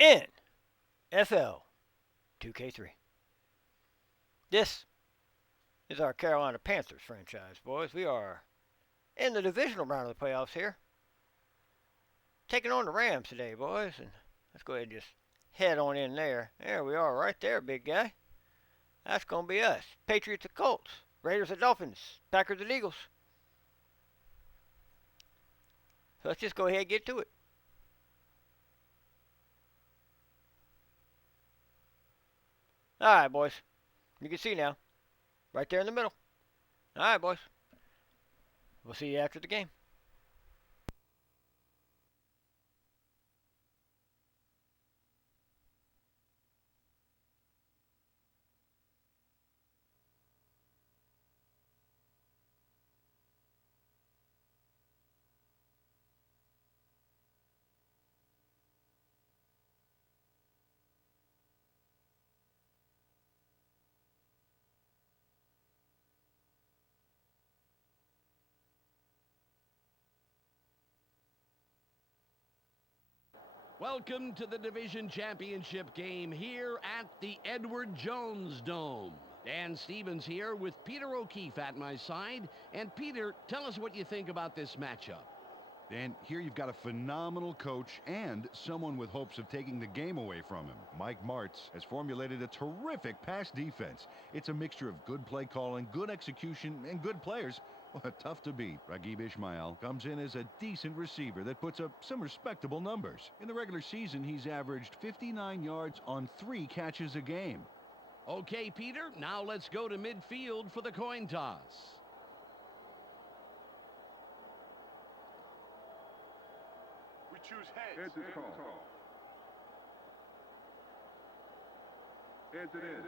NFL 2K3. This is our Carolina Panthers franchise, boys. We are in the divisional round of the playoffs here. Taking on the Rams today, boys. And let's go ahead and just head on in there. There we are right there, big guy. That's going to be us. Patriots and Colts. Raiders and Dolphins. Packers and Eagles. So let's just go ahead and get to it. All right, boys. You can see now. Right there in the middle. All right, boys. We'll see you after the game. Welcome to the Division Championship game here at the Edward Jones Dome. Dan Stevens here with Peter O'Keefe at my side. And Peter, tell us what you think about this matchup. Dan, here you've got a phenomenal coach and someone with hopes of taking the game away from him. Mike Martz has formulated a terrific pass defense. It's a mixture of good play calling, good execution, and good players. Well, tough to beat. Raghib Ismail comes in as a decent receiver that puts up some respectable numbers. In the regular season, he's averaged 59 yards on 3 catches a game. Okay, Peter, now let's go to midfield for the coin toss. We choose heads. Heads is called. Heads it is.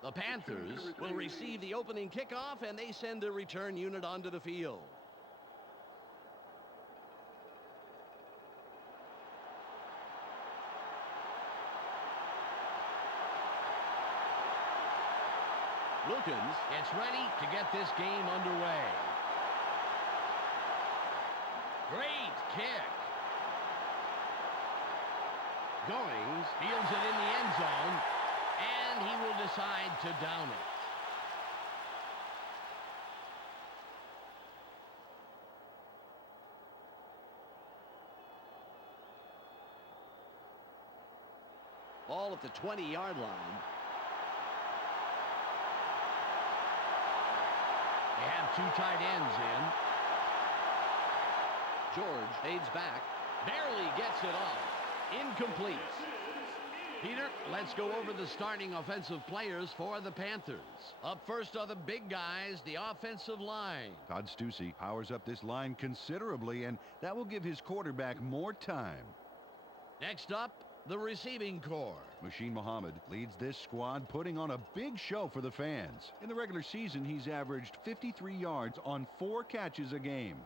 The Panthers will receive the opening kickoff, and they send their return unit onto the field. Wilkins gets ready to get this game underway. Great kick. Goings fields it in the end zone. And he will decide to down it. Ball at the 20-yard line. They have 2 tight ends in. George fades back. Barely gets it off. Incomplete. Peter, let's go over the starting offensive players for the Panthers. Up first are the big guys, the offensive line. Todd Stussy powers up this line considerably, and that will give his quarterback more time. Next up, the receiving corps. Muhsin Muhammad leads this squad, putting on a big show for the fans. In the regular season, he's averaged 53 yards on 4 catches a game.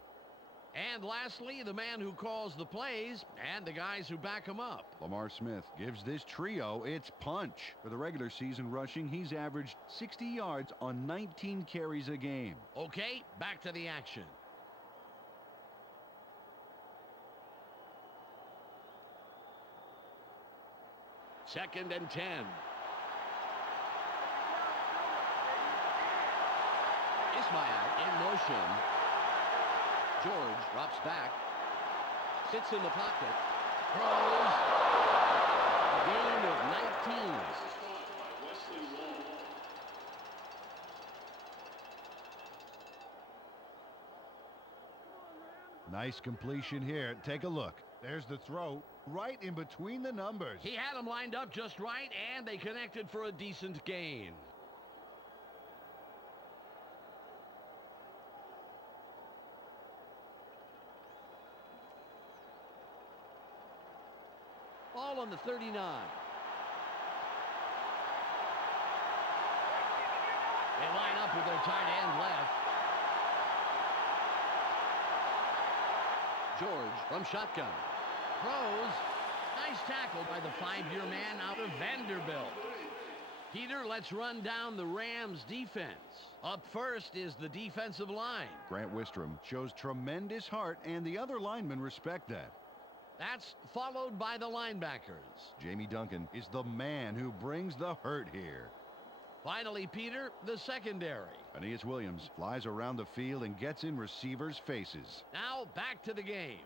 And lastly, the man who calls the plays and the guys who back him up. Lamar Smith gives this trio its punch. For the regular season rushing, he's averaged 60 yards on 19 carries a game. Okay, back to the action. Second and 10. Ismail in motion. George drops back, sits in the pocket, throws, a gain of 19. Nice completion here. Take a look. There's the throw right in between the numbers. He had them lined up just right, and they connected for a decent gain. Ball on the 39. They line up with their tight end left. George from shotgun. Throws. Nice tackle by the 5-year man out of Vanderbilt. Peter, let's run down the Rams defense. Up first is the defensive line. Grant Wistrom shows tremendous heart, and the other linemen respect that. That's followed by the linebackers. Jamie Duncan is the man who brings the hurt here. Finally, Peter, the secondary. Aeneas Williams flies around the field and gets in receivers' faces. Now back to the game.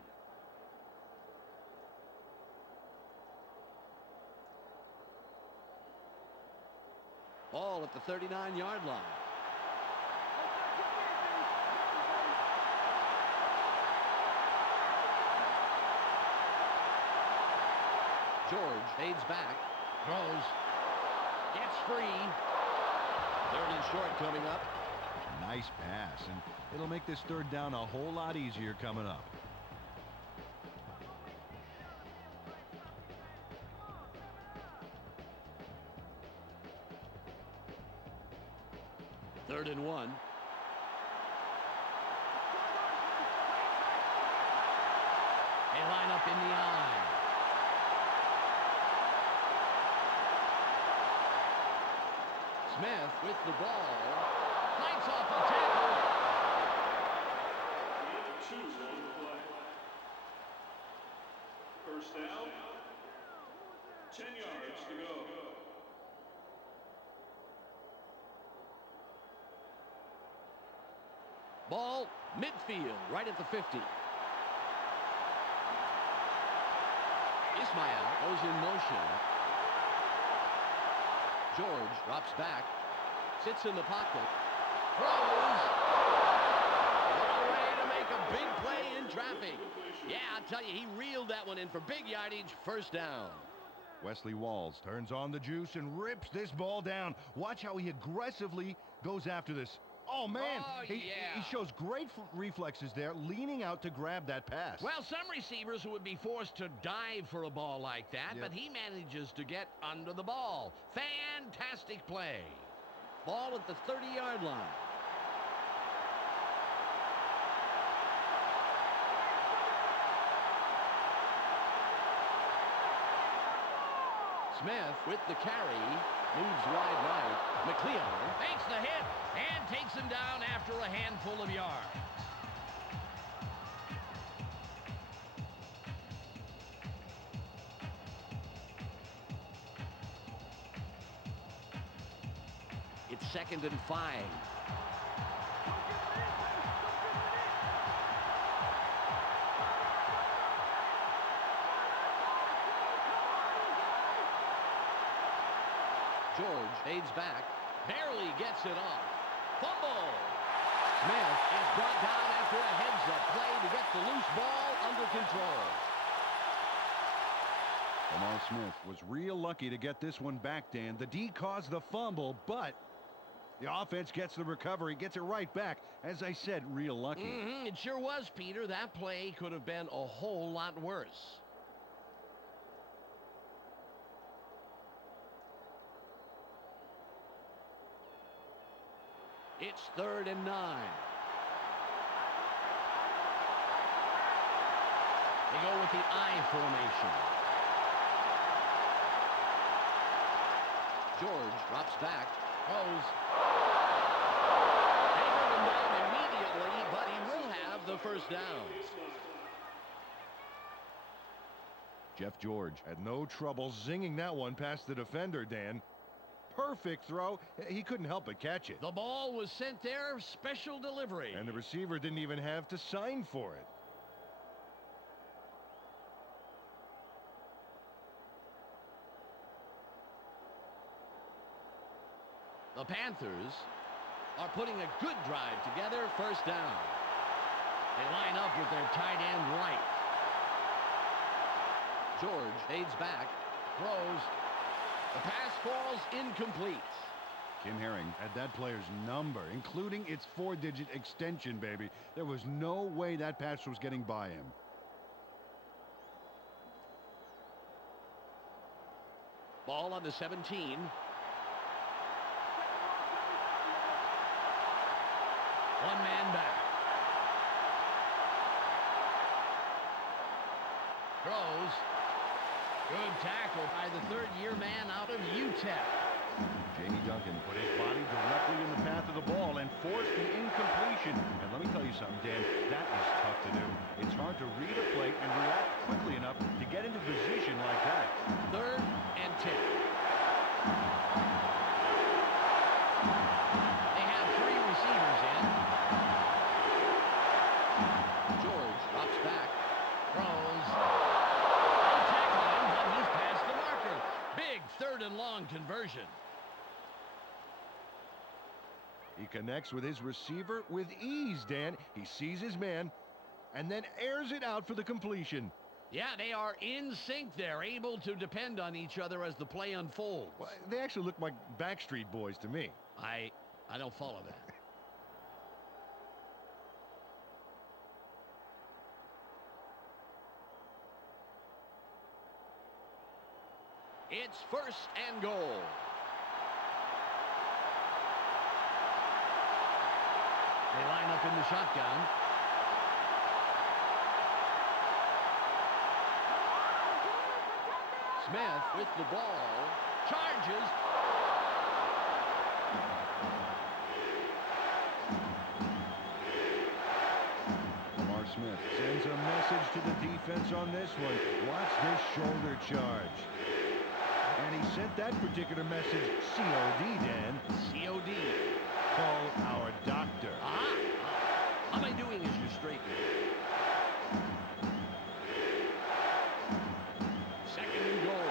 Ball at the 39-yard line. George fades back, throws, gets free. 3rd and short coming up. Nice pass, and it'll make this 3rd down a whole lot easier coming up. Third and 1. They line up in the eye. Smith with the ball. Lights off a tackle. Choose on the play. First down. 10 yards to go. Ball midfield, right at the 50. Ismail goes in motion. George drops back, sits in the pocket, throws. What a way to make a big play in traffic. Yeah, I'll tell you, he reeled that one in for big yardage, 1st down. Wesley Walls turns on the juice and rips this ball down. Watch how he aggressively goes after this. Oh, man. Oh, he shows great reflexes there, leaning out to grab that pass. Well, some receivers would be forced to dive for a ball like that, but he manages to get under the ball. Fantastic play. Ball at the 30-yard line. Smith with the carry, moves wide right. McLeod makes the hit and takes him down after a handful of yards. It's 2nd and 5. George fades back, barely gets it off. Fumble! Smith is brought down after a heads-up play to get the loose ball under control. Lamar Smith was real lucky to get this one back, Dan. The D caused the fumble, but the offense gets the recovery, gets it right back. As I said, real lucky. It sure was, Peter. That play could have been a whole lot worse. It's 3rd and 9. They go with the I formation. George drops back, throws. They bring him down immediately, but he will have the 1st down. Jeff George had no trouble zinging that one past the defender, Dan. Perfect throw. He couldn't help but catch it. The ball was sent there, special delivery. And the receiver didn't even have to sign for it. The Panthers are putting a good drive together, 1st down. They line up with their tight end right. George fades back, throws. The pass falls incomplete. Kim Herring had that player's number, including its 4-digit extension, baby. There was no way that pass was getting by him. Ball on the 17. One man back. Throws. Good tackle by the 3rd-year man out of UTEP. Jamie Duncan put his body directly in the path of the ball and forced the incompletion. And let me tell you something, Dan, that is tough to do. It's hard to read a play and react quickly enough to get into position like that. 3rd and 10. They have 3 receivers in. George drops back, throws. They tackle him, but he's past the marker. Big 3rd and long conversion. He connects with his receiver with ease, Dan. He sees his man and then airs it out for the completion. Yeah, they are in sync there, able to depend on each other as the play unfolds. Well, they actually look like Backstreet Boys to me. I don't follow that. It's 1st and goal. They line up in the shotgun. Smith with the ball. Charges. Lamar Smith sends a message to the defense on this one. Watch this shoulder charge. And he sent that particular message COD, Dan. COD. Call our doctor. How am I doing as you straighten? 2nd and goal.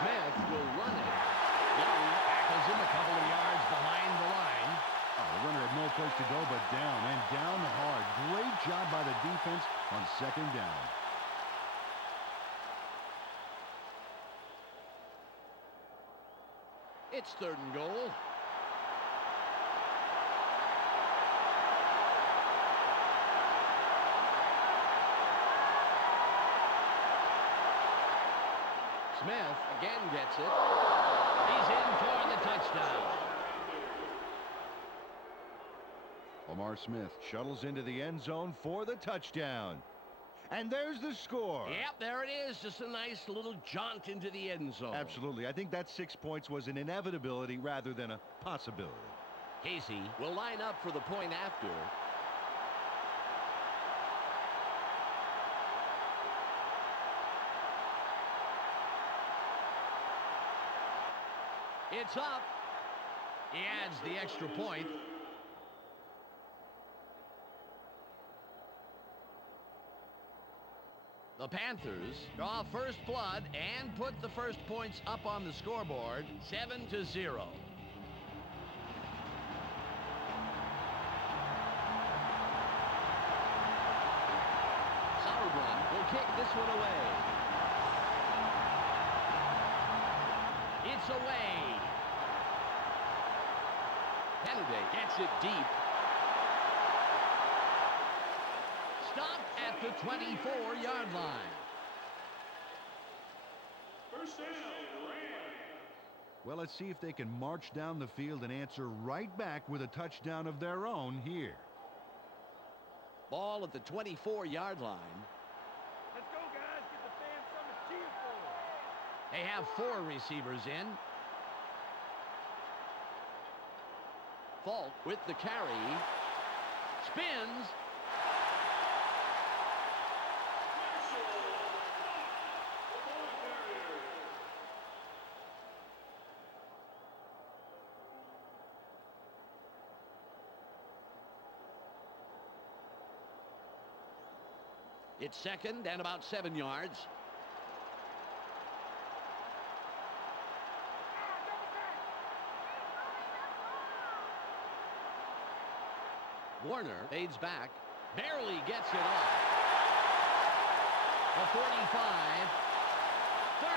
Smith will run it. Young tackles him a couple of yards behind the line. Oh, the runner had no place to go but down, and down hard. Great job by the defense on 2nd down. It's 3rd and goal. Smith again gets it. He's in for the touchdown. Lamar Smith shuttles into the end zone for the touchdown. And there's the score. Yep, there it is. Just a nice little jaunt into the end zone. Absolutely. I think that 6 points was an inevitability rather than a possibility. Casey will line up for the point after. It's up. He adds the extra point. The Panthers draw first blood and put the first points up on the scoreboard, 7-0. Sauerbrunn will kick this one away. It's away. Kennedy gets it deep. Stopped at the 24-yard line. First down, Rams. Well, let's see if they can march down the field and answer right back with a touchdown of their own here. Ball at the 24-yard line. Let's go, guys. Get the fans something to cheer for. They have 4 receivers in. Falk with the carry. Spins. It's 2nd and about 7 yards. Warner fades back, barely gets it off. The 45, 35,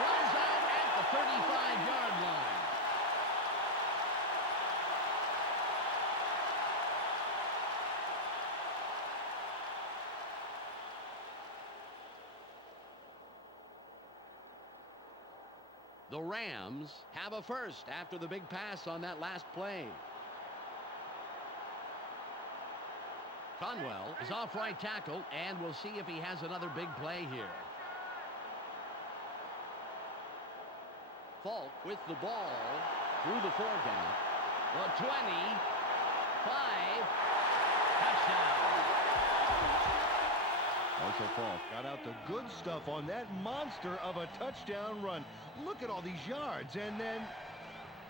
runs out at the 35-yard line. The Rams have a first after the big pass on that last play. Conwell is off right tackle, and we'll see if he has another big play here. Falk with the ball through the 4 count. The 20, 5, touchdown. Marshall Falk got out the good stuff on that monster of a touchdown run. Look at all these yards, and then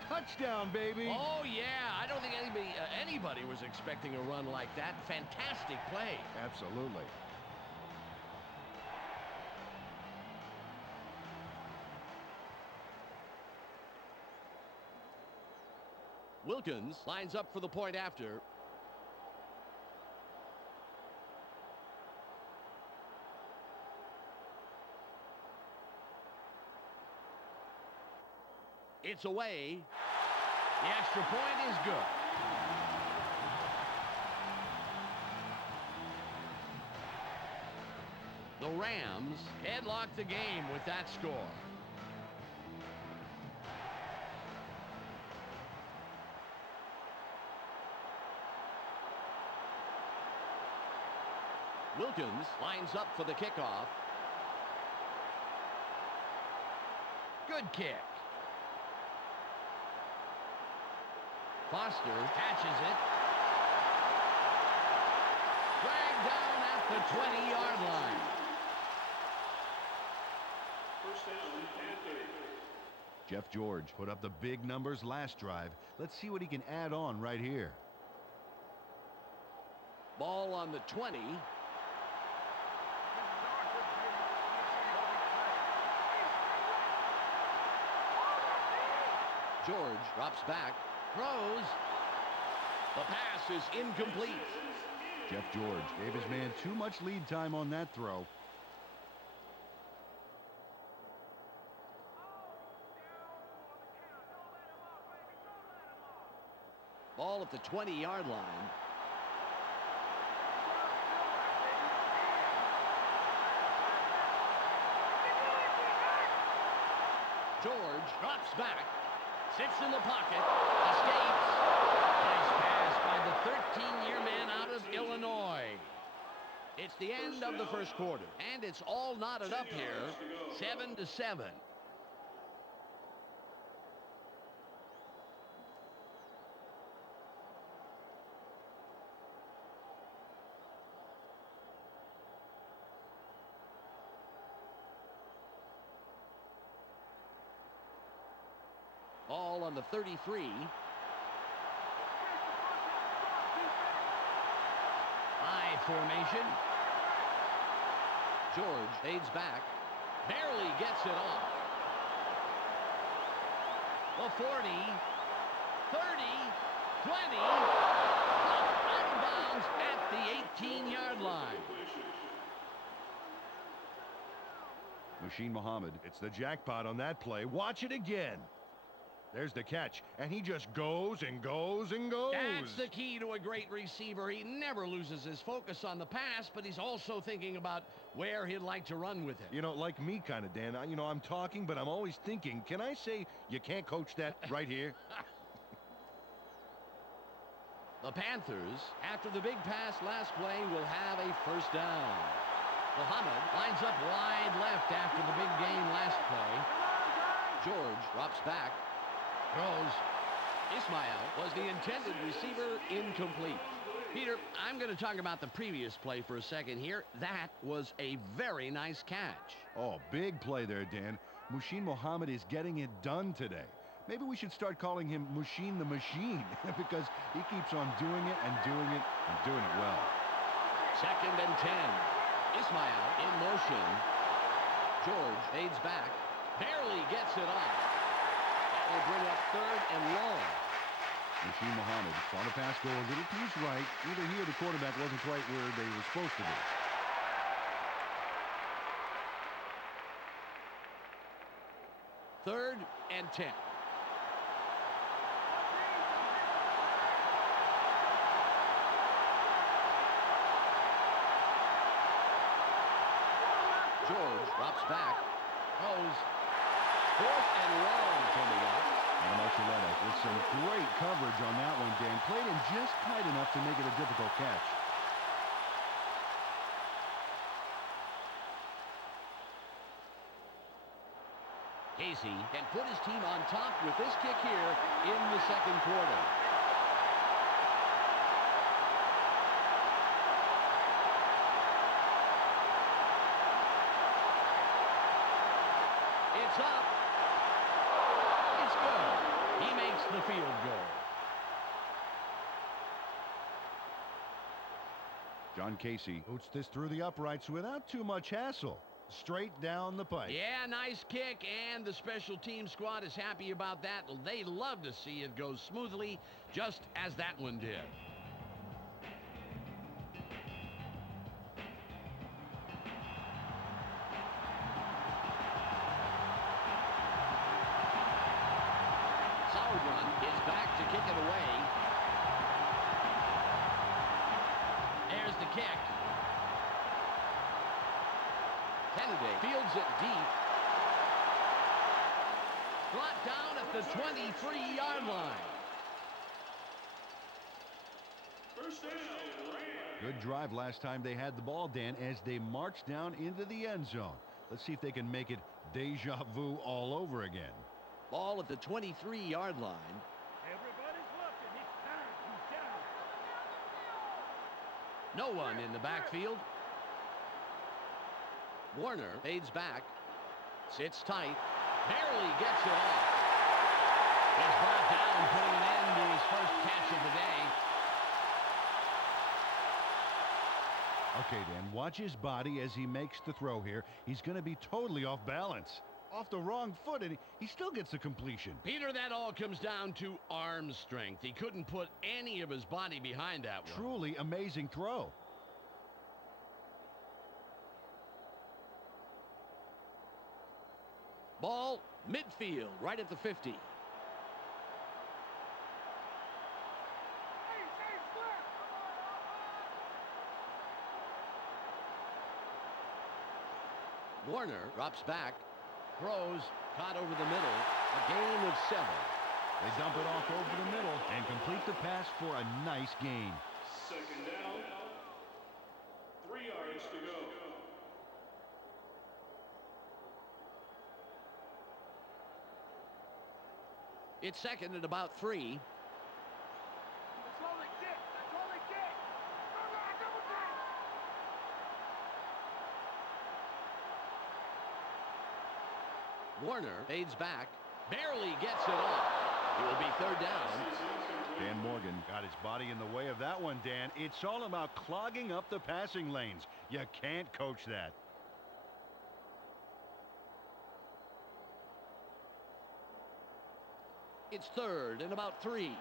touchdown, baby. Oh, yeah. I don't think anybody was expecting a run like that. Fantastic play. Absolutely. Wilkins lines up for the point after. It's away. The extra point is good. The Rams headlock the game with that score. Wilkins lines up for the kickoff. Good kick. Foster catches it. Dragged down at the 20-yard line. First down, Panthers. Jeff George put up the big numbers last drive. Let's see what he can add on right here. Ball on the 20. George drops back, throws. The pass is incomplete. Jeff George gave his man too much lead time on that throw. Ball at the 20-yard line. George drops back. Sits in the pocket, escapes. Nice pass by the 13-year man out of Illinois. It's the end of the first quarter, and it's all knotted up here, 7-7. Ball on the 33. I formation. George fades back. Barely gets it off. The 40. 30. 20. Out of bounds at the 18-yard line. Muhsin Muhammad, it's the jackpot on that play. Watch it again. There's the catch, and he just goes and goes and goes. That's the key to a great receiver. He never loses his focus on the pass, but he's also thinking about where he'd like to run with it. You know, like me kind of, Dan. I'm talking, but I'm always thinking, can I say you can't coach that right here? The Panthers, after the big pass last play, will have a first down. Muhammad lines up wide left after the big game last play. George drops back. Throws. Ismail was the intended receiver, incomplete. Peter, I'm going to talk about the previous play for a second here. That was a very nice catch. Oh, big play there, Dan. Muhsin Muhammad is getting it done today. Maybe we should start calling him Muhsin the Machine because he keeps on doing it and doing it and doing it well. 2nd and 10. Ismail in motion. George fades back. Barely gets it off. That will bring up 3rd and long. Muhsin Muhammad saw the pass go a little to his right. Either he or the quarterback wasn't quite where they were supposed to be. Third and 10. George drops back. Throws. 4th and long coming up. Adam Archuleta with some great coverage on that one, Dan. Played him just tight enough to make it a difficult catch. Casey can put his team on top with this kick here in the second quarter. It's up. It's good. He makes the field goal. John Casey boots this through the uprights without too much hassle. Straight down the pipe. Yeah, nice kick, and the special team squad is happy about that. They love to see it go smoothly, just as that one did. Sauerbrunn is back to kick it away. There's the kick. Kennedy fields it deep. Brought down at the 23-yard line. First down, Rams. Good drive last time they had the ball, Dan, as they marched down into the end zone. Let's see if they can make it deja vu all over again. Ball at the 23-yard line. Everybody's looking. It's time. He's down. No one in the backfield. Warner fades back. Sits tight. Barely gets it off. It's brought down, putting an end to his first catch of the day. Okay, Dan, watch his body as he makes the throw here. He's going to be totally off balance. Off the wrong foot, and he still gets the completion. Peter, that all comes down to arm strength. He couldn't put any of his body behind that one. Truly amazing throw. Ball midfield, right at the 50. Warner drops back, throws, caught over the middle, a gain of 7. They dump it off over the middle and complete the pass for a nice gain. Second down. 3 yards to go. It's second at about 3. That's all they get. That's all they get. Double team. Warner fades back, barely gets it off. It will be third down. Dan Morgan got his body in the way of that one, Dan. It's all about clogging up the passing lanes. You can't coach that. It's third and about 3. 3 and out.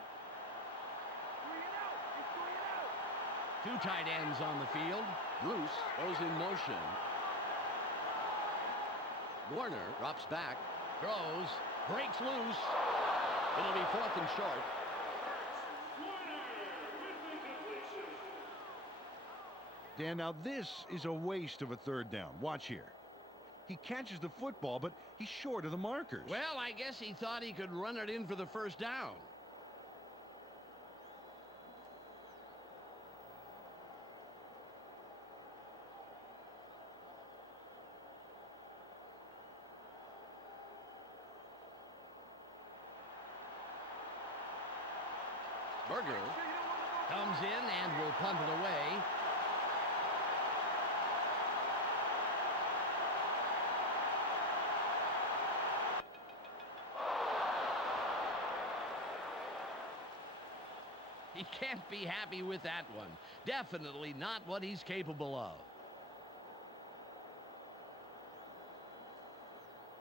It's 3 and out. 2 tight ends on the field. Bruce goes in motion. Warner drops back, throws, breaks loose. It'll be 4th and short. Warner with the completion. Dan, now this is a waste of a third down. Watch here. He catches the football, but he's short of the markers. Well, I guess he thought he could run it in for the first down. Berger comes in and will punt it away. He can't be happy with that one. Definitely not what he's capable of.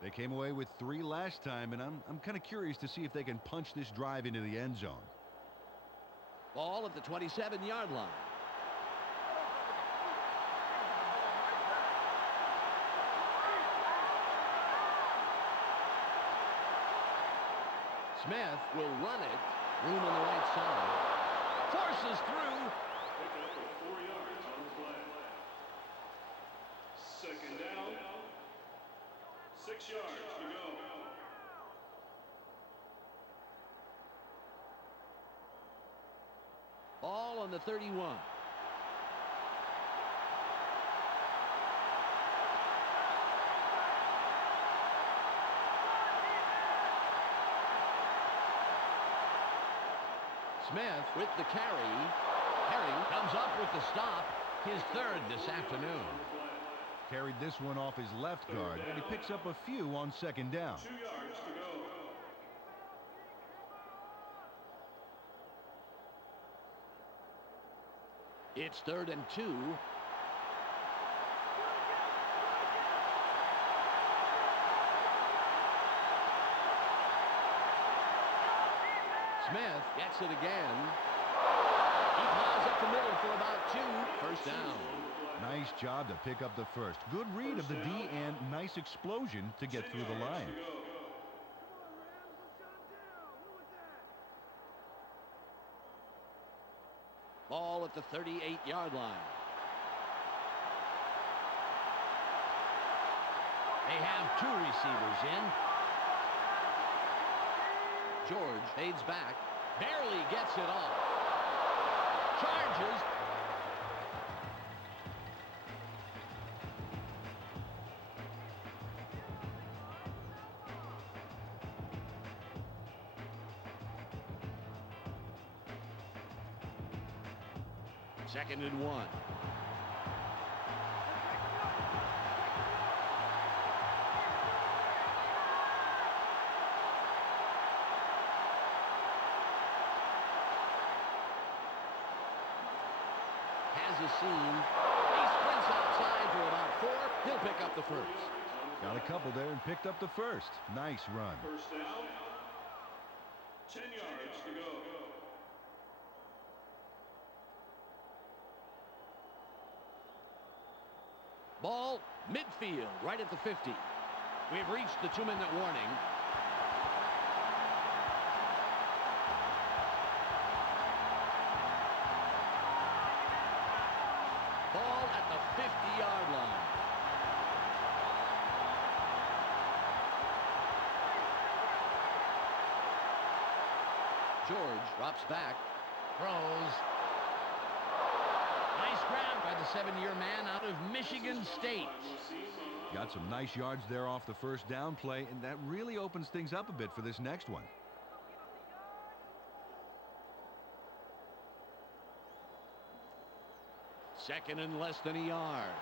They came away with 3 last time, and I'm kind of curious to see if they can punch this drive into the end zone. Ball at the 27-yard line. Smith will run it. Room on the right side. Forces through. Pick up for 4 yards on the play. Second down. 6 yards to go. Ball on the 31. Smith with the carry. Herring comes up with the stop. His third this afternoon. Carried this one off his left guard, and he picks up a few on second down. 2 yards to go. It's 3rd and 2. Smith gets it again. He plows up the middle for about 2. First down. Nice job to pick up the first. Good read of the D and nice explosion to get through the line. Ball at the 38-yard line. They have 2 receivers in. George fades back. Barely gets it off. Charges. Second and 1. Has a seam. He sprints outside for about 4. He'll pick up the first. Got a couple there and picked up the first. Nice run. First down. 10 yards to go. Ball midfield, right at the 50. We've reached the 2-minute warning. Ball at the 50-yard line. George drops back, throws. Nice grab by the 7-year man out of Michigan State. Got some nice yards there off the first down play, and that really opens things up a bit for this next one. Second and less than a yard.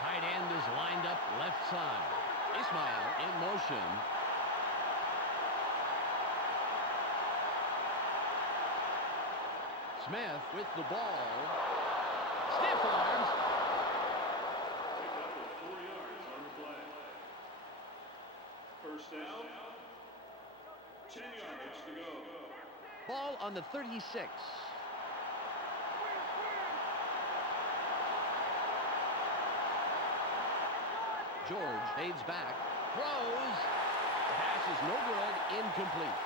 Tight end is lined up left side. Ismail in motion. Smith with the ball. Stiff arms. Pick up with 4 yards on the play. First down. 10 yards to go. Ball on the 36. George fades back. Throws. Pass is no good. Incomplete.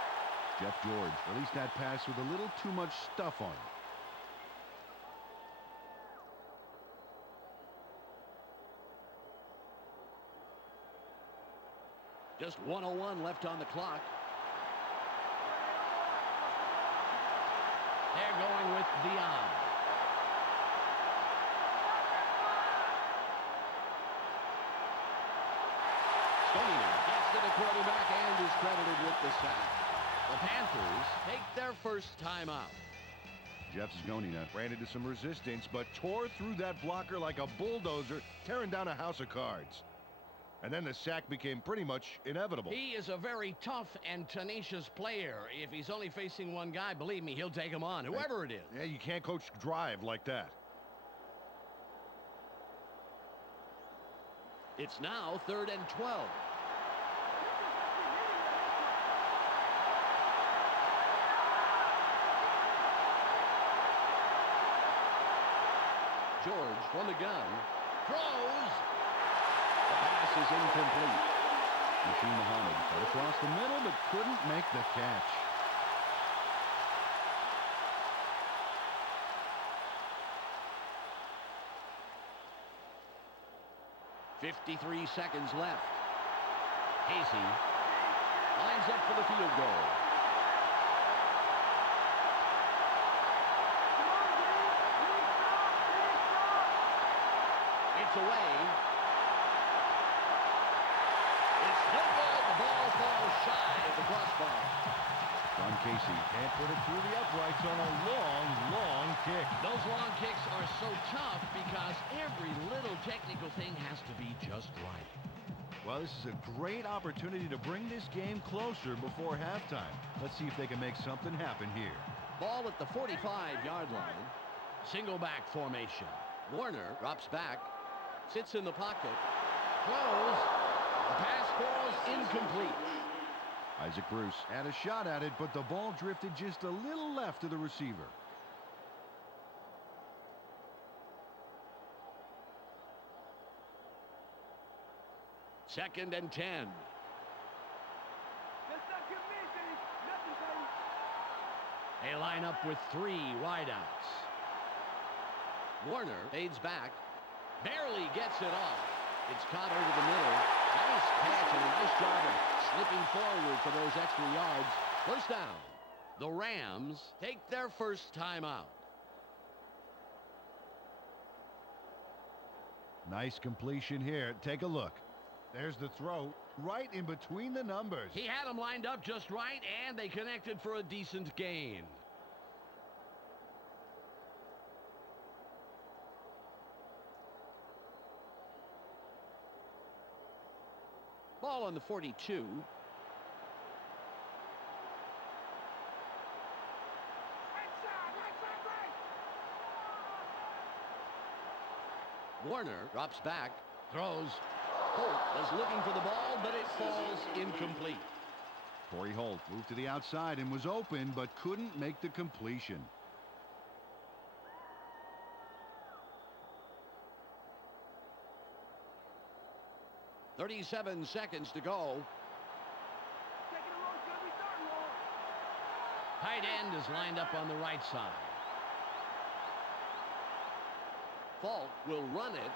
Jeff George released that pass with a little too much stuff on it. Just 1:01 left on the clock. They're going with Dion. Stoney gets to the quarterback and is credited with the sack. The Panthers take their first timeout. Jeff Sgonina ran into some resistance, but tore through that blocker like a bulldozer, tearing down a house of cards. And then the sack became pretty much inevitable. He is a very tough and tenacious player. If he's only facing one guy, believe me, he'll take him on, whoever it is. Yeah, you can't coach drive like that. It's now 3rd and 12. George from the gun. Throws. The pass is incomplete. Rasheed Muhammad got across the middle but couldn't make the catch. .53 seconds left. Casey lines up for the field goal. It's away. It's no good. The ball falls shy of the crossbar. John Casey can't put it through the uprights on a long kick. Those long kicks are so tough because every little technical thing has to be just right. Well, this is a great opportunity to bring this game closer before halftime. Let's see if they can make something happen here. Ball at the 45-yard line. Single back formation. Warner drops back. Sits in the pocket. Throws. The pass falls incomplete. Isaac Bruce had a shot at it, but the ball drifted just a little left of the receiver. Second and 10. Let's not get me, baby. Nothing, baby. They line up with 3 wideouts. Warner fades back. Barely gets it off. It's caught over the middle. Nice catch and a nice job of slipping forward for those extra yards. First down. The Rams take their first time out. Nice completion here. Take a look. There's the throw right in between the numbers. He had them lined up just right, and they connected for a decent gain. Ball on the 42. Right side, right. Warner drops back, throws. Holt was looking for the ball, but it falls incomplete. Torrey Holt moved to the outside and was open, but couldn't make the completion. "37 seconds to go. Taking a long time, we starting long. Tight end is lined up on the right side. Falk will run it.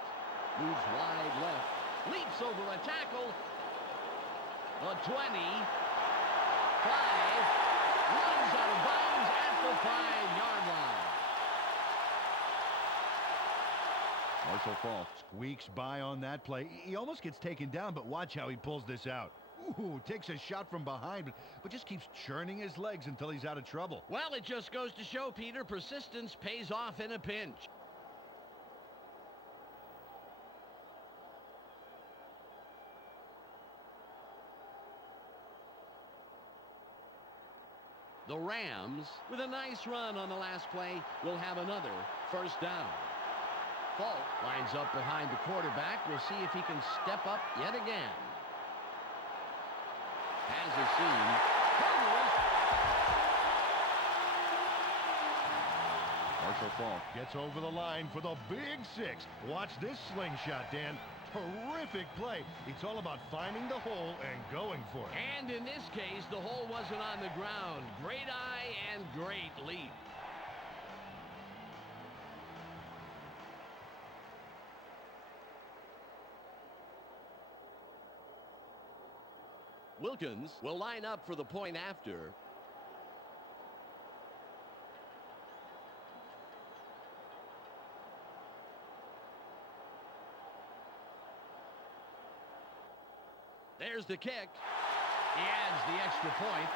Moves wide left. Leaps over a tackle. The 20. 5. Runs out of bounds at the 5-yard line. Marshall Falk squeaks by on that play. He almost gets taken down, but watch how he pulls this out. Ooh, takes a shot from behind, but just keeps churning his legs until he's out of trouble. Well, it just goes to show, Peter, persistence pays off in a pinch. The Rams, with a nice run on the last play, will have another first down. Falk lines up behind the quarterback. We'll see if he can step up yet again. Has a seam. Marshall Falk gets over the line for the big 6. Watch this slingshot, Dan. Terrific play. It's all about finding the hole and going for it. And in this case, the hole wasn't on the ground. Great eye and great leap. Wilkins will line up for the point after. There's the kick. He adds the extra point.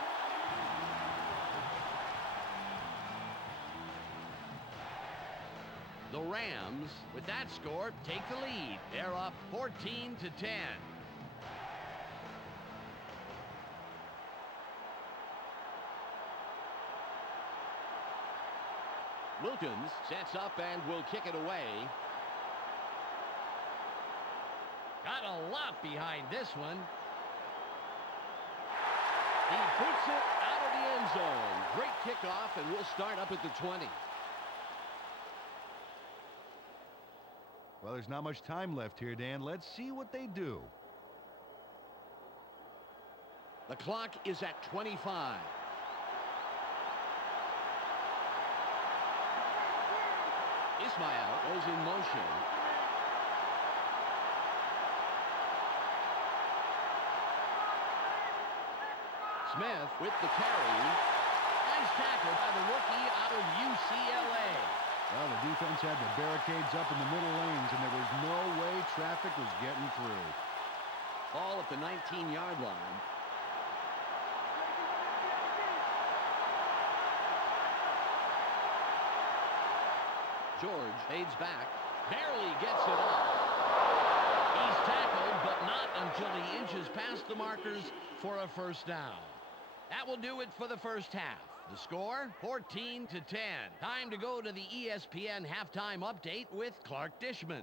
The Rams, with that score, take the lead. They're up 14-10. Wilkins sets up and will kick it away. Got a lot behind this one. He puts it out of the end zone. Great kickoff, and we'll start up at the 20. Well, there's not much time left here, Dan. Let's see what they do. The clock is at 25. Ismail goes in motion. Smith with the carry. Nice tackle by the rookie out of UCLA. Well, the defense had the barricades up in the middle lanes, and there was no way traffic was getting through. Ball at the 19-yard line. George fades back. Barely gets it off. He's tackled, but not until he inches past the markers for a first down. That will do it for the first half. The score, 14-10. Time to go to the ESPN halftime update with Clark Dishman.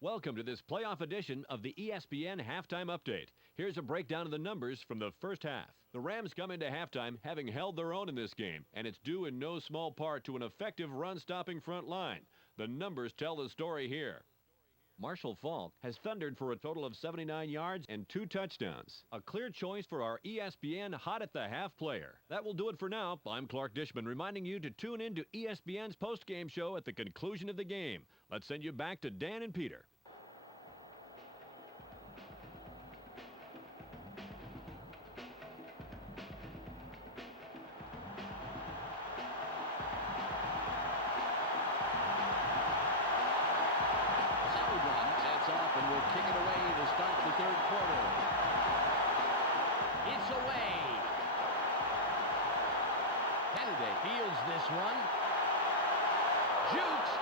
Welcome to this playoff edition of the ESPN Halftime Update. Here's a breakdown of the numbers from the first half. The Rams come into halftime having held their own in this game, and it's due in no small part to an effective run-stopping front line. The numbers tell the story here. Marshall Faulk has thundered for a total of 79 yards and 2 touchdowns. A clear choice for our ESPN Hot at the Half player. That will do it for now. I'm Clark Dishman reminding you to tune in to ESPN's post-game show at the conclusion of the game. Let's send you back to Dan and Peter. And will kick it away to start the third quarter. It's away. Kennedy fields this one. Jukes.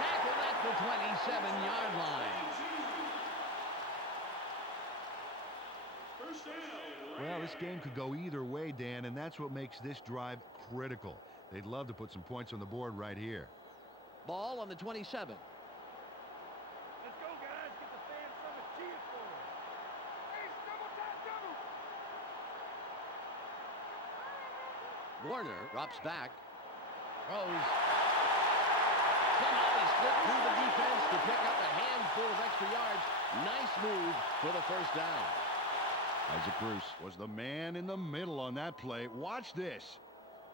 Tackled at the 27-yard line. First down. Well, this game could go either way, Dan, and that's what makes this drive critical. They'd love to put some points on the board right here. Ball on the 27. Let's go, guys. Get the fans something to cheer for. Hey, double time, double. Warner drops back. Throws. Somehow he slipped through the defense to pick up a handful of extra yards. Nice move for the first down. Isaac Bruce was the man in the middle on that play. Watch this.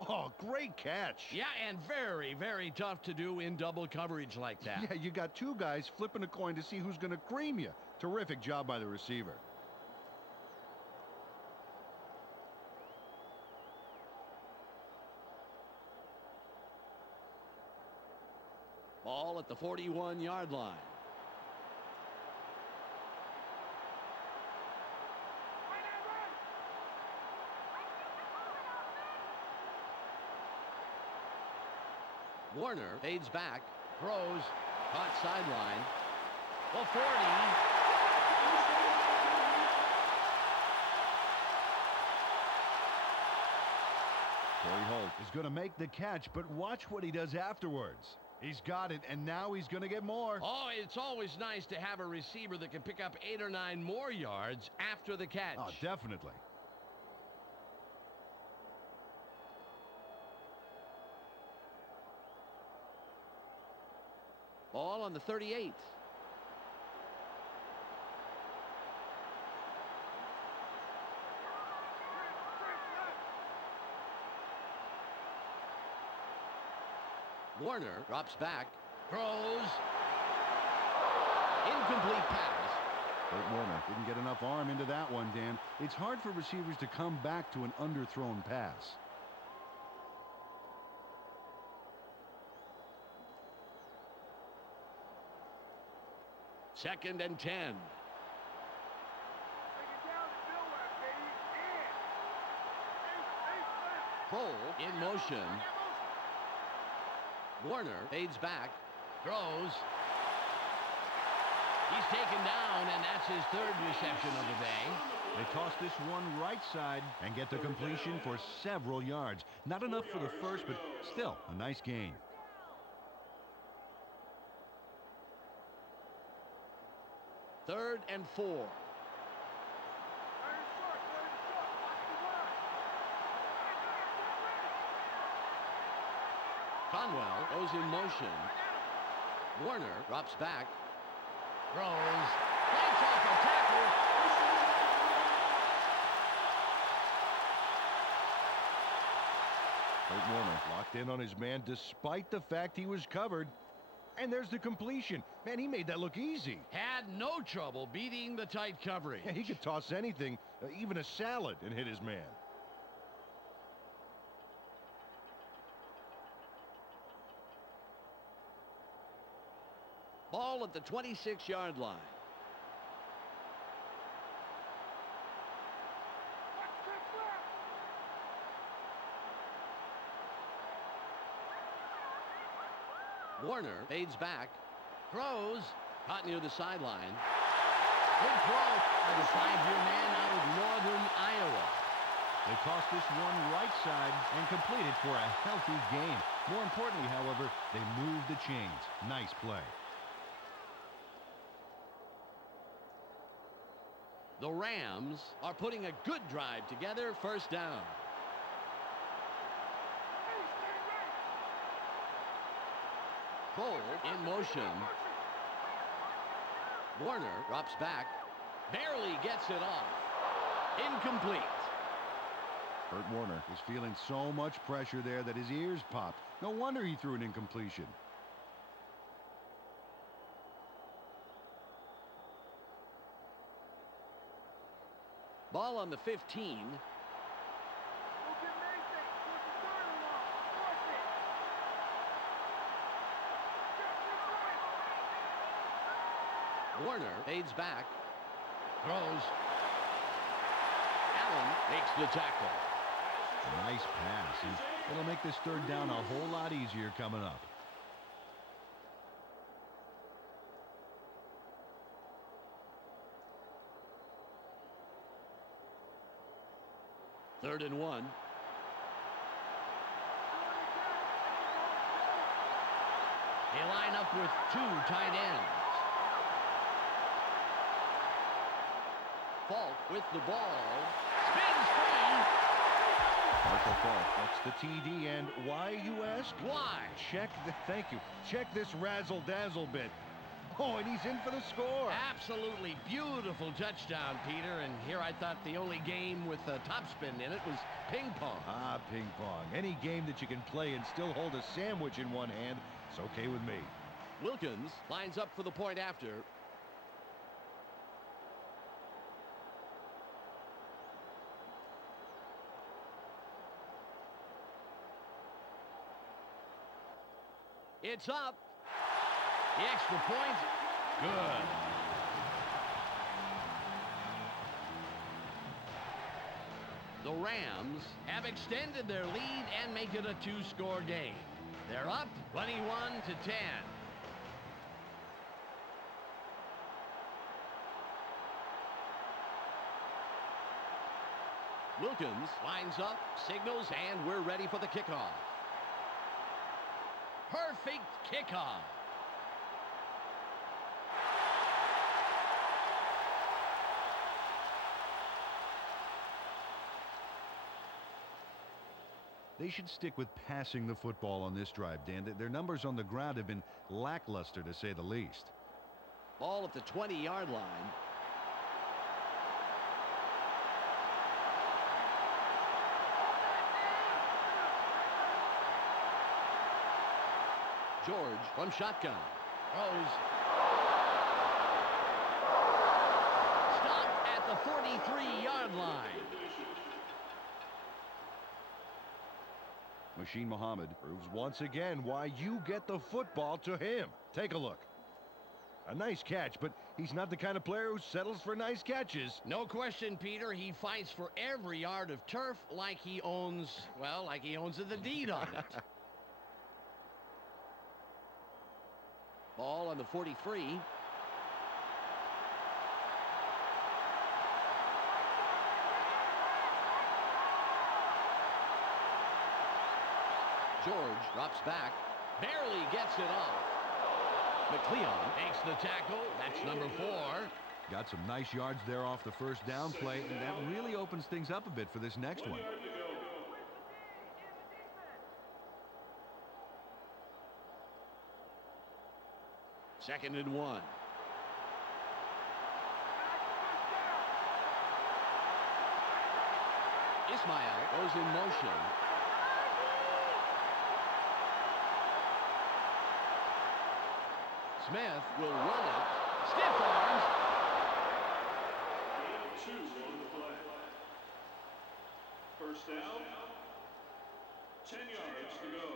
Oh, great catch. Yeah, and very, very tough to do in double coverage like that. Yeah, you got two guys flipping a coin to see who's going to cream you. Terrific job by the receiver. Ball at the 41-yard line. Warner fades back, throws, caught sideline. The 40. Torrey Holt is going to make the catch, but watch what he does afterwards. He's got it, and now he's going to get more. Oh, it's always nice to have a receiver that can pick up 8 or 9 more yards after the catch. Oh, definitely. Ball on the 38. Warner drops back, throws, incomplete pass. Kurt Warner didn't get enough arm into that one, Dan. It's hard for receivers to come back to an underthrown pass. Second and 10. Cole in motion. Warner fades back, throws. He's taken down, and that's his third reception of the day. They toss this one right side and get the completion for several yards. Not enough for the first, but still a nice gain. Third and 4. Conwell goes in motion. Warner drops back. Throws. Fights off a tackle. Kurt Warner locked in on his man despite the fact he was covered. And there's the completion. Man, he made that look easy. Had no trouble beating the tight coverage. Yeah, he could toss anything, even a salad, and hit his man. Ball at the 26-yard line. Warner fades back. Throws. Caught near the sideline. Good throw by the 5-year man out of northern Iowa. They tossed this one right side and completed for a healthy gain. More importantly, however, they moved the chains. Nice play. The Rams are putting a good drive together. First down. Cole in motion. Warner drops back. Barely gets it off. Incomplete. Kurt Warner was feeling so much pressure there that his ears popped. No wonder he threw an incompletion. Ball on the 15. Warner fades back. Throws. Allen makes the tackle. Nice pass, and it'll make this third down a whole lot easier coming up. Third and 1. They line up with 2 tight ends. Falk with the ball. Spins free. Marco Falk, that's the TD, and why, you ask? Why? Thank you. Check this razzle-dazzle bit. Oh, and he's in for the score. Absolutely beautiful touchdown, Peter. And here I thought the only game with a topspin in it was ping pong. Ah, ping pong. Any game that you can play and still hold a sandwich in one hand, it's okay with me. Wilkins lines up for the point after. It's up. The extra point. Good. The Rams have extended their lead and make it a 2-score game. They're up 21-10. Wilkins lines up, signals, and we're ready for the kickoff. Perfect kickoff. They should stick with passing the football on this drive, Dan. Their numbers on the ground have been lackluster, to say the least. Ball at the 20-yard line. George from shotgun. Throws. Stop at the 43-yard line. Machine Muhammad proves once again why you get the football to him. Take a look. A nice catch, but he's not the kind of player who settles for nice catches. No question, Peter. He fights for every yard of turf like he owns, well, like he owns the deed on it. Ball on the 43. George drops back. Barely gets it off. McLeon makes the tackle. That's number 4. Got some nice yards there off the first down play, and that really opens things up a bit for this next one. Second and 1. Ismail goes in motion. Smith will run it. Stiff arms. Gain of 2 on the play. First down. 10 yards to go.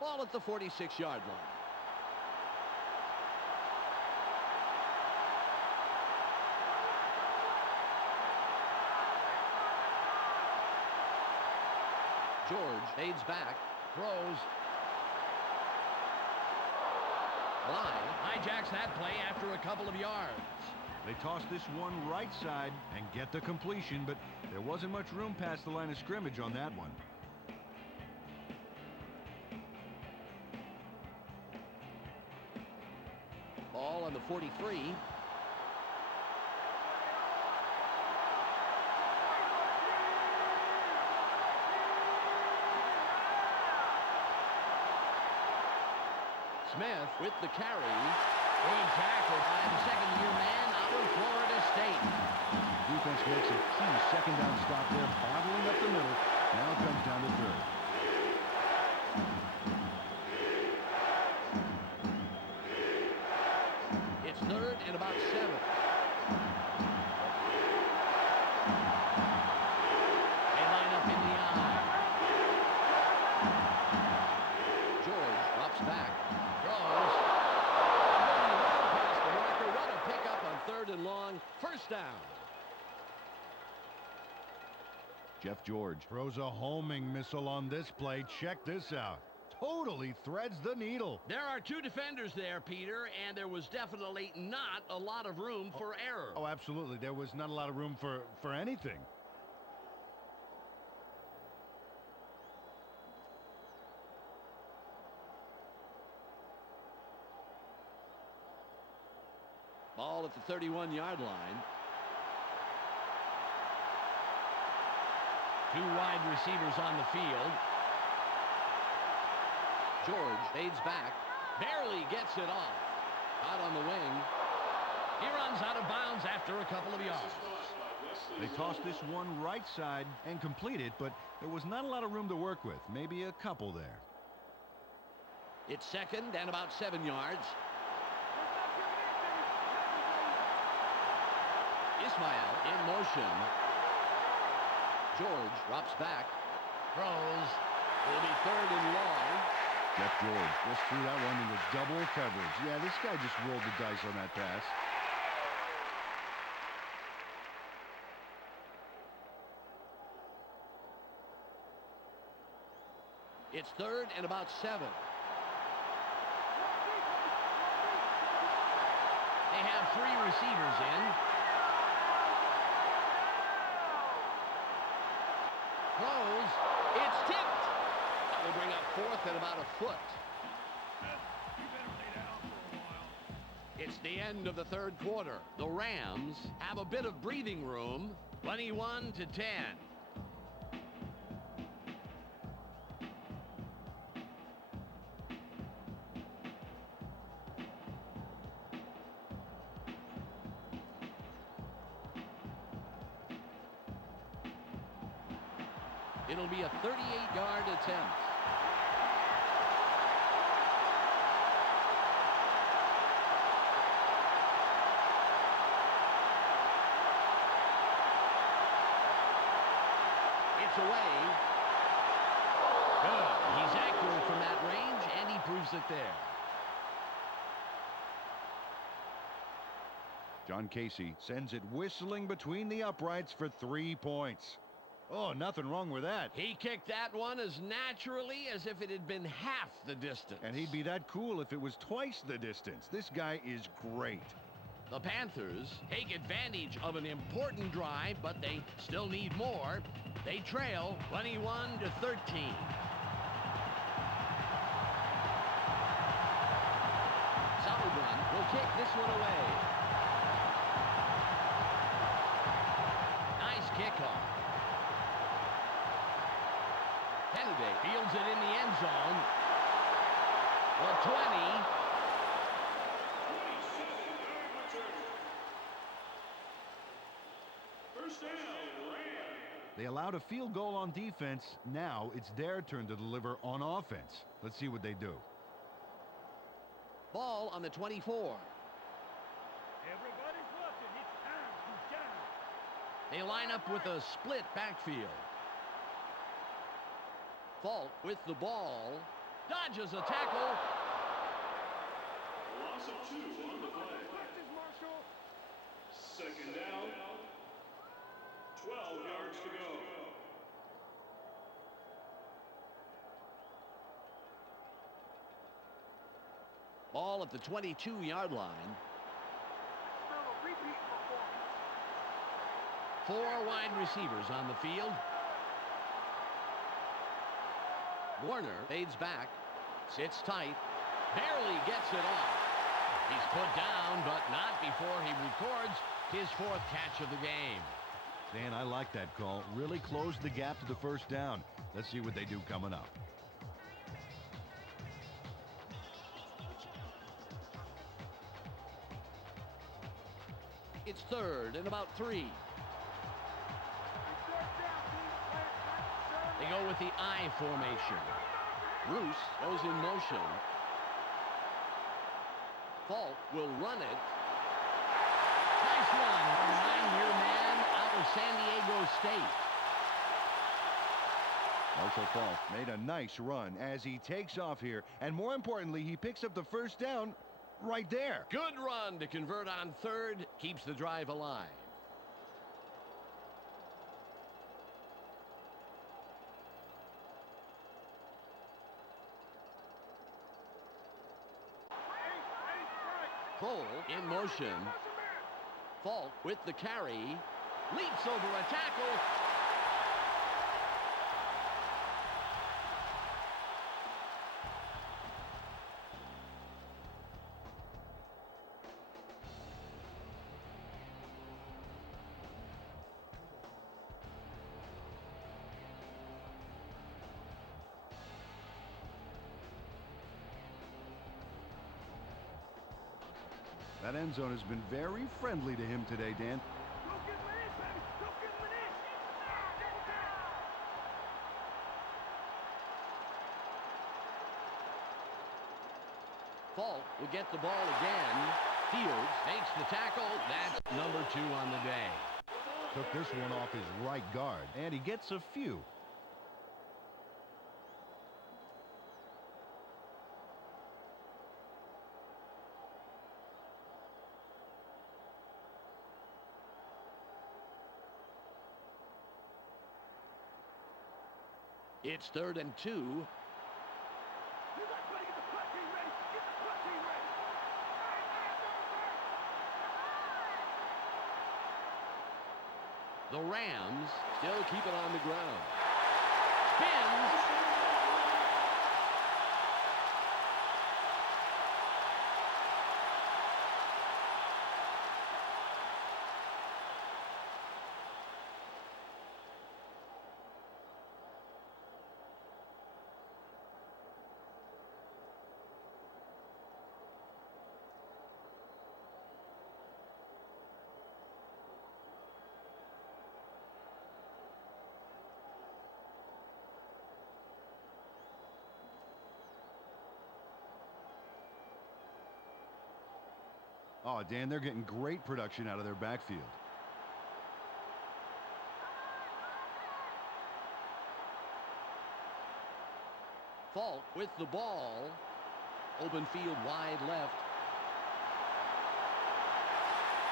Ball at the 46-yard line. George fades back, throws. Line hijacks that play after a couple of yards. They toss this one right side and get the completion, but there wasn't much room past the line of scrimmage on that one. Ball on the 43. Smith with the carry. Good tackle by the second-year man out of Florida State. Defense makes a key second down stop there, bottling up the middle. Now it comes down to third. It's third and about 7. They line up in the eye. George drops back. Throws. Past the marker. What a pickup on 3rd and long. First down. Jeff George throws a homing missile on this play. Check this out. Totally threads the needle. There are 2 defenders there, Peter, and there was definitely not a lot of room for error. Oh, absolutely. There was not a lot of room for anything. Ball at the 31-yard line. 2 wide receivers on the field. George fades back. Barely gets it off. Out on the wing. He runs out of bounds after a couple of yards. They tossed this one right side and complete it, but there was not a lot of room to work with. Maybe a couple there. It's 2nd and about 7 yards. Ismail in motion. George drops back. Throws. It'll be 3rd and long. Jeff George just threw that one into double coverage. Yeah, this guy just rolled the dice on that pass. It's 3rd and about 7. They have 3 receivers in. Throws. It's tipped. That will bring up 4th and about a foot. It's the end of the 3rd quarter. The Rams have a bit of breathing room. 21-10. It'll be a 38-yard attempt. It's away. Good. He's accurate from that range, and he proves it there. John Casey sends it whistling between the uprights for 3 points. Oh, nothing wrong with that. He kicked that one as naturally as if it had been half the distance. And he'd be that cool if it was twice the distance. This guy is great. The Panthers take advantage of an important drive, but they still need more. They trail 21-13. Sauerbrunn will kick this one away. Nice kickoff. Kennedy fields it in the end zone. For 20. 27-yard return. First down, Rams. They allowed a field goal on defense. Now it's their turn to deliver on offense. Let's see what they do. Ball on the 24. Everybody's looking. It's time to shine. They line up with a split backfield. Fault with the ball. Dodges a tackle. Loss of 2 on the play. Practice, Marshall. Second down. 12 yards to go. Ball at the 22-yard line. Smell a repeat performance. 4 wide receivers on the field. Warner fades back. Sits tight. Barely gets it off. He's put down, but not before he records his 4th catch of the game. Dan, I like that call. Really closed the gap to the first down. Let's see what they do coming up. It's 3rd and about 3. They go with the I formation. Bruce goes in motion. Falk will run it. Nice run. 9-year man out of San Diego State. Marshall Falk made a nice run as he takes off here. And more importantly, he picks up the first down right there. Good run to convert on 3rd. Keeps the drive alive. Cole in motion. Falk with the carry. Leaps over a tackle. That end zone has been very friendly to him today, Dan. Falk will get the ball again. Fields makes the tackle. That's number 2 on the day. Took this one off his right guard, and he gets a few. It's 3rd and 2. The Rams still keep it on the ground. Spins. Oh, Dan, they're getting great production out of their backfield. Falk with the ball. Open field wide left.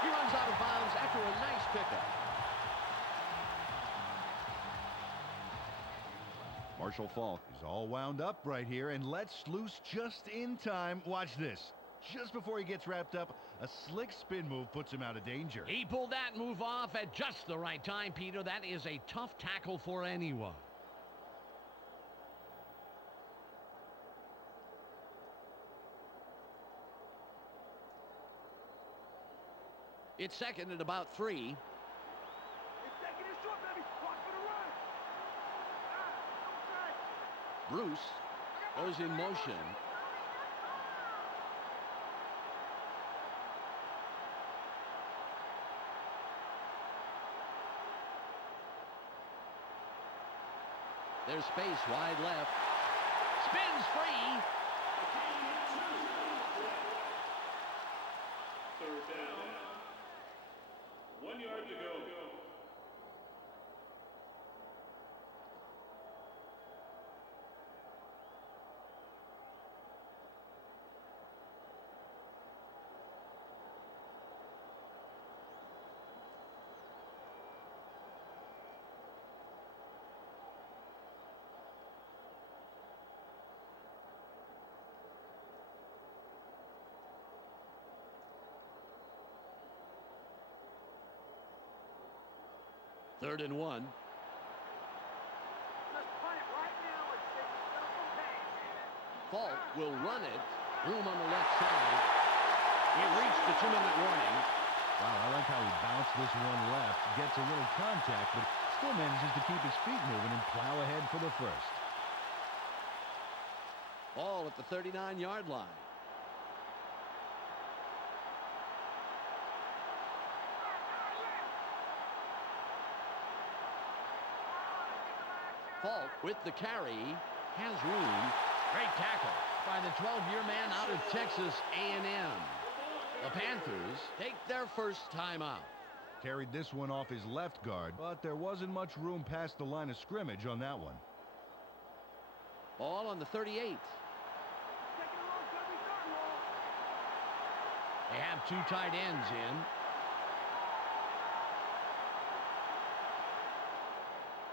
He runs out of bounds after a nice pickup. Marshall Falk is all wound up right here and lets loose just in time. Watch this. Just before he gets wrapped up, a slick spin move puts him out of danger. He pulled that move off at just the right time, Peter. That is a tough tackle for anyone. It's 2nd and about 3. Bruce goes in motion. There's space wide left. Spins free. 3rd down. 1 yard to go. 3rd and 1. Just punt it right now and save yourself some pain, man. Falk will run it. Room on the left side. He reached the 2-minute warning. Wow, I like how he bounced this one left, gets a little contact, but still manages to keep his feet moving and plow ahead for the first. Ball at the 39-yard line. Falk with the carry. Has room. Great tackle by the 12-year man out of Texas A&M. The Panthers take their first timeout. Carried this one off his left guard, but there wasn't much room past the line of scrimmage on that one. Ball on the 38. Taking a long time, we starting long. They have 2 tight ends in.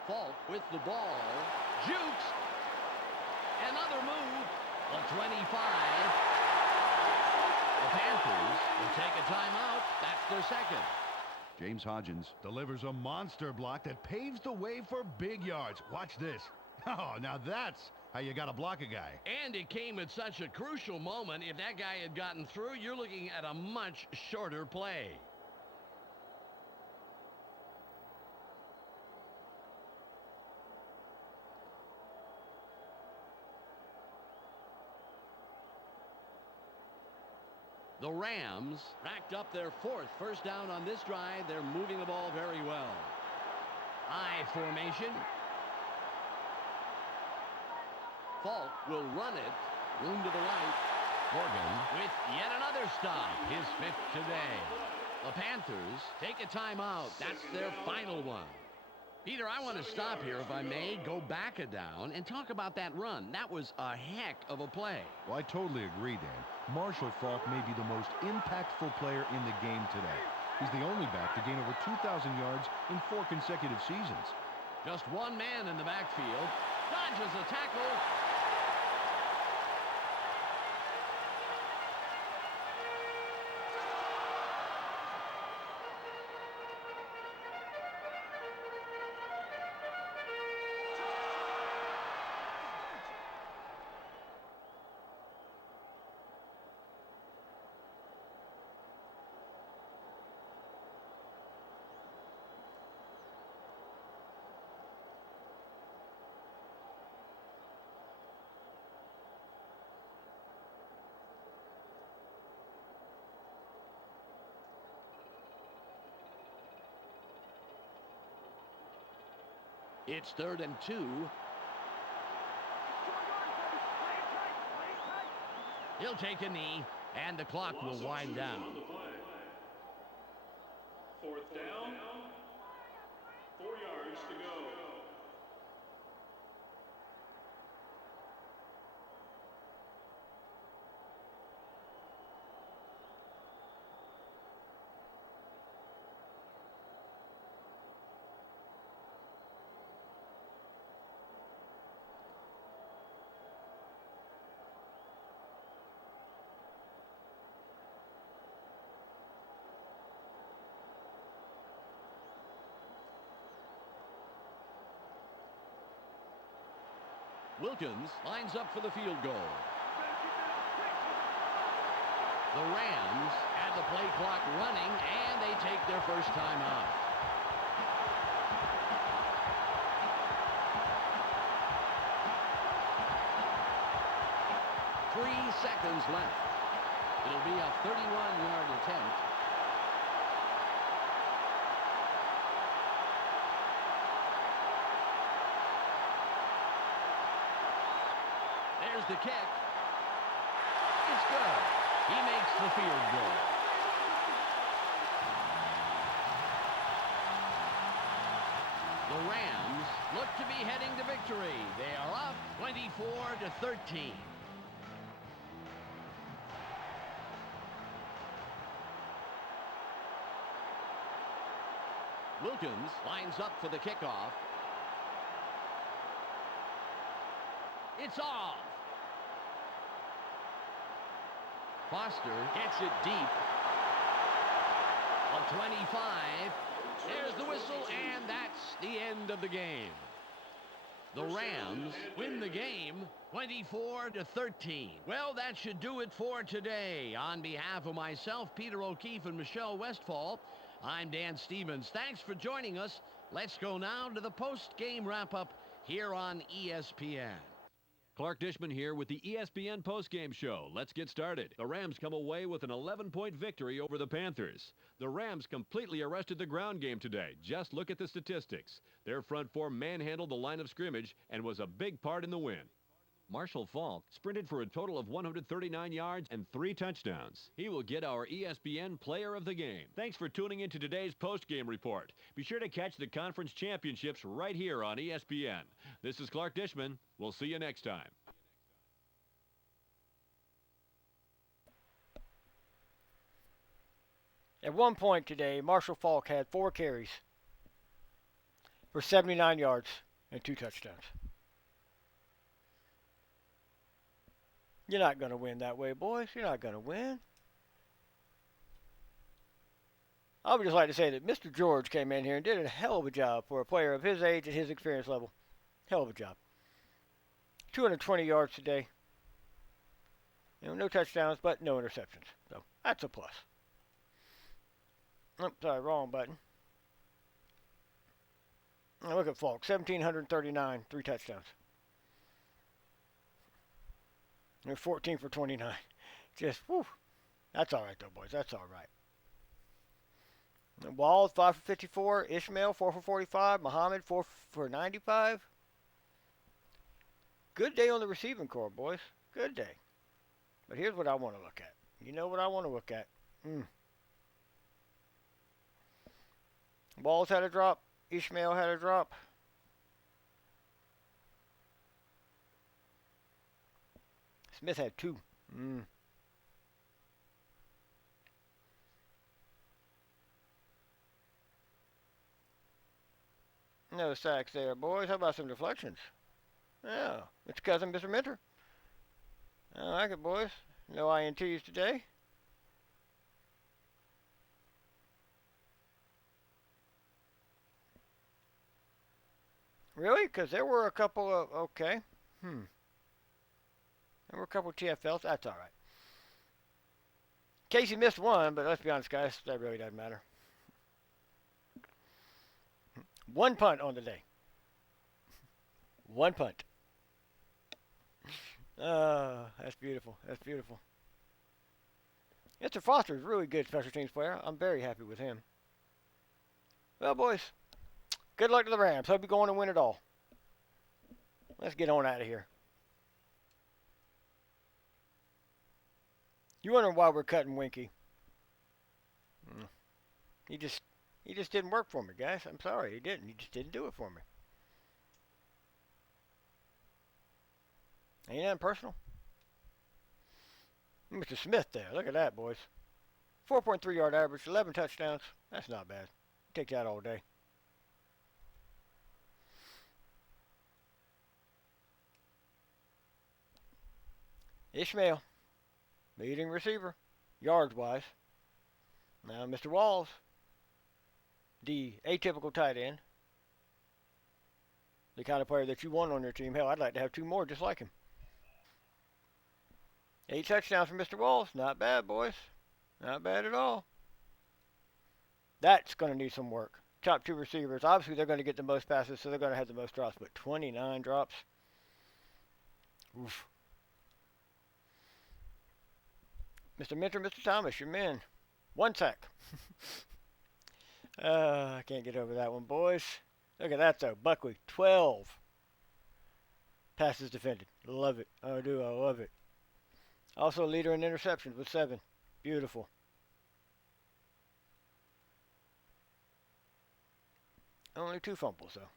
Falk with the ball. Jukes. Another move. The 25. The Panthers will take a timeout. That's their second. James Hodgins delivers a monster block that paves the way for big yards. Watch this. Oh, now that's how you got to block a guy. And it came at such a crucial moment. If that guy had gotten through, you're looking at a much shorter play. The Rams racked up their 4th first down on this drive. They're moving the ball very well. I formation. Falk will run it. Room to the right. Morgan with yet another stop. His 5th today. The Panthers take a timeout. That's their final one. Peter, I want to stop here, if I may, go back a down, and talk about that run. That was a heck of a play. Well, I totally agree, Dan. Marshall Faulk may be the most impactful player in the game today. He's the only back to gain over 2,000 yards in 4 consecutive seasons. Just one man in the backfield. Dodges a tackle. It's 3rd and 2. He'll take a knee, and the clock will wind down. 4th down. 4 yards to go. Wilkins lines up for the field goal. The Rams had the play clock running, and they take their first time out. Three seconds left. It'll be a 31-yard attempt. There's the kick. It's good. He makes the field goal. The Rams look to be heading to victory. They are up 24-13. Wilkins lines up for the kickoff. It's off. Foster gets it deep. A 25. There's the whistle, and And that's the end of the game. The Rams win the game 24-13. Well, that should do it for today. On behalf of myself, Peter O'Keefe, and Michelle Westfall, I'm Dan Stevens. Thanks for joining us. Let's go now to the post-game wrap-up here on ESPN. Clark Dishman here with the ESPN postgame show. Let's get started. The Rams come away with an 11-point victory over the Panthers. The Rams completely arrested the ground game today. Just look at the statistics. Their front four manhandled the line of scrimmage and was a big part in the win. Marshall Faulk sprinted for a total of 139 yards and 3 touchdowns. He will get our ESPN Player of the Game. Thanks for tuning in to today's postgame report. Be sure to catch the conference championships right here on ESPN. This is Clark Dishman. We'll see you next time. At one point today, Marshall Faulk had 4 carries for 79 yards and 2 touchdowns. You're not going to win that way, boys. You're not going to win. I would just like to say that Mr. George came in here and did a hell of a job for a player of his age and his experience level. Hell of a job. 220 yards today. No touchdowns, but no interceptions. So that's a plus. Oh, sorry, wrong button. Now look at Falk. 1,739, 3 touchdowns. They're 14 for 29. Just, whew. That's all right, though, boys. That's all right. Walls, 5 for 54. Ishmael, 4 for 45. Muhammad, 4 for 95. Good day on the receiving corps, boys. Good day. But here's what I want to look at. You know what I want to look at? Walls had a drop. Ishmael had a drop. Smith had 2. No sacks there, boys. How about some deflections? Yeah, it's cousin, Mr. Mentor. I like it, boys. No INTs today. Really? Because there were a couple of... Okay. There were a couple of TFLs. That's all right. Casey missed one, but let's be honest, guys. That really doesn't matter. 1 punt on the day. 1 punt. That's beautiful. That's beautiful. Mr. Foster is a really good special teams player. I'm very happy with him. Well, boys, good luck to the Rams. Hope you go on and win it all. Let's get on out of here. You wondering why we're cutting Winky? He just didn't work for me, guys. I'm sorry, he didn't. He just didn't do it for me. Ain't that personal? Mr. Smith there. Look at that, boys. 4.3 yard average, 11 touchdowns. That's not bad. Take that all day. Ishmael, leading receiver, yards-wise. Now, Mr. Walls, the atypical tight end. The kind of player that you want on your team. Hell, I'd like to have 2 more just like him. 8 touchdowns for Mr. Walls. Not bad, boys. Not bad at all. That's going to need some work. Top 2 receivers. Obviously, they're going to get the most passes, so they're going to have the most drops. But 29 drops. Oof. Mr. Mentor, Mr. Thomas, your men. 1 sack. I can't get over that one, boys. Look at that, though. Buckley, 12 passes defended. Love it. I do. I love it. Also leader in interceptions with 7. Beautiful. Only 2 fumbles, though.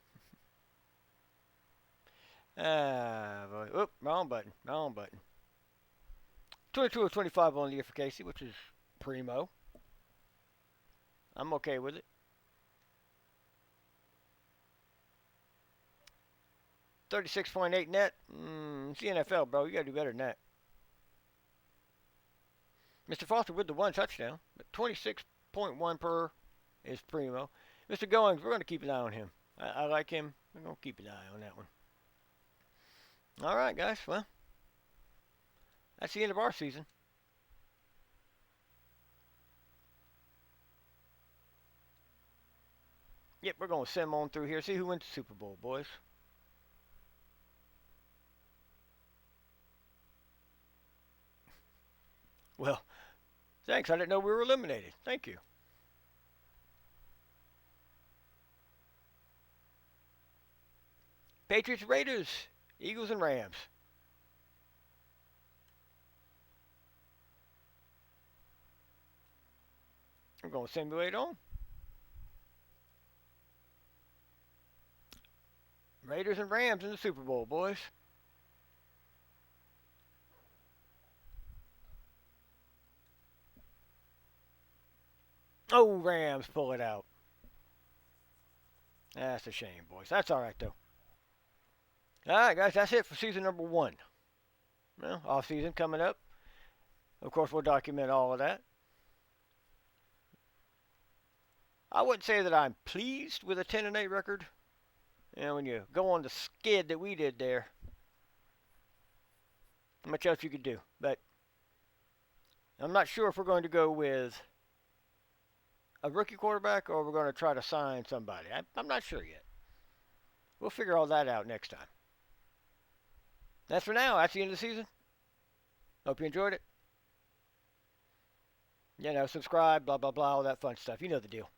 Boy. Oop, wrong button. Wrong button. 22 of 25 on the year for Casey, which is primo. I'm okay with it. $36.8 net. It's the NFL, bro. You got to do better than that. Mr. Foster with the 1 touchdown, but 26.1 per is primo. Mr. Goings, we're going to keep an eye on him. I like him. We're going to keep an eye on that one. All right, guys. Well, that's the end of our season. Yep, we're going to send them on through here. See who wins the Super Bowl, boys. Well, thanks. I didn't know we were eliminated. Thank you. Patriots, Raiders, Eagles, and Rams. We're going to simulate on. Raiders and Rams in the Super Bowl, boys. Oh, Rams pull it out. That's a shame, boys. That's all right, though. All right, guys, that's it for season number 1. Well, off season coming up. Of course, we'll document all of that. I wouldn't say that I'm pleased with a 10-8 record. You know, when you go on the skid that we did there, not much else you could do. But I'm not sure if we're going to go with a rookie quarterback or we're going to try to sign somebody. I'm not sure yet. We'll figure all that out next time. That's for now. That's the end of the season. Hope you enjoyed it. You know, subscribe, blah, blah, blah, all that fun stuff. You know the deal.